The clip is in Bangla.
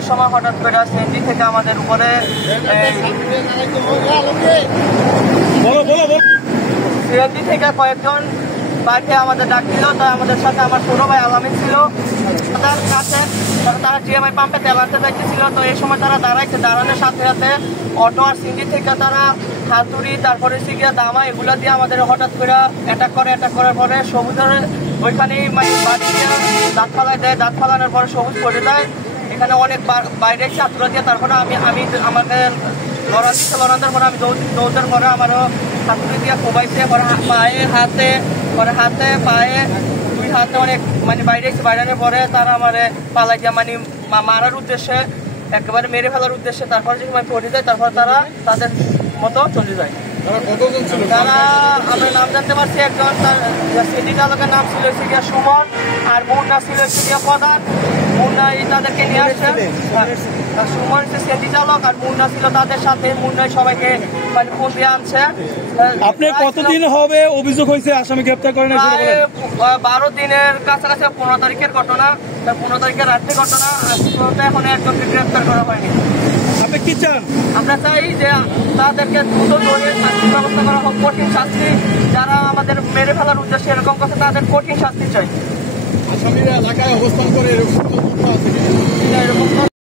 সেই সময় হঠাৎ করে সিএনজি থেকে আমাদের উপরে সিএনজি থেকে কয়েকজন বাইকে আমাদের ডাক ছিল। তাই আমাদের সাথে আমার ছোট ভাই আলামিন ছিল, তার কাছে তারা জিএমআই পাম্পে তেল আনতে যাইতেছিল। তো এই সময় তারা দাঁড়ানোর সাথে সাথে অটো আর সিএনজি থেকে তারা হাতুড়ি, তারপরে সিগিয়া দামা এগুলো দিয়ে আমাদের হঠাৎ করে অ্যাটাক করার পরে সবুজের ওইখানেই মানে বাড়ি দিয়ে দাঁত ফালাই দেয়। দাঁত ফালানোর পরে সবুজ করে দেয়। এখানে অনেক বাইরে ছাত্র দিয়ে তারপরে আমি আমাকে লড়ানোর পরে আমি দৌড়ার পরে আমারও হাতুড়ি দিয়ে কোবাইছে, পরে হাতে পায়ে দুই হাতে অনেক মানে বাইরের পরে তারা আমারে পালাই দিয়ে মানে মারার উদ্দেশ্যে, একেবারে মেরে ফেলার উদ্দেশ্যে তারপরে যখন আমি পড়ে যায় তারপর তারা তাদের মতো চলে যায়। তারা আমরা নাম জানতে পারছি, একজন সিটি চালকের নাম ছিল গিয়া সুমন, আর মুন্না ছিল গিয়া প্রধান। মুন্নাই তাদেরকে নিয়ে আসছে, সুমন সিটি চালক আর মুন্না ছিল তাদের সাথে। মুন্নাই সবাইকে মানে ফোন দিয়ে আনছে। আপনি কতদিন হবে অভিযোগ হয়েছে আসামি গ্রেপ্তার করেন? 12 দিনের কাছাকাছি, 15 তারিখের ঘটনা, 15 তারিখের রাত্রে ঘটনা। এখন একজনকে গ্রেপ্তার করা হয়নি। আপনি কি চান? আমরা চাই যে তাদেরকে দ্রুত ধরে শাস্তির ব্যবস্থা করা হোক, কঠিন শাস্তি। যারা আমাদের মেরে ফেলার উদ্দেশ্যে এরকম কথা, তাদের কঠিন শাস্তি চাই। আসামিরা এলাকায় অবস্থান করে এরকম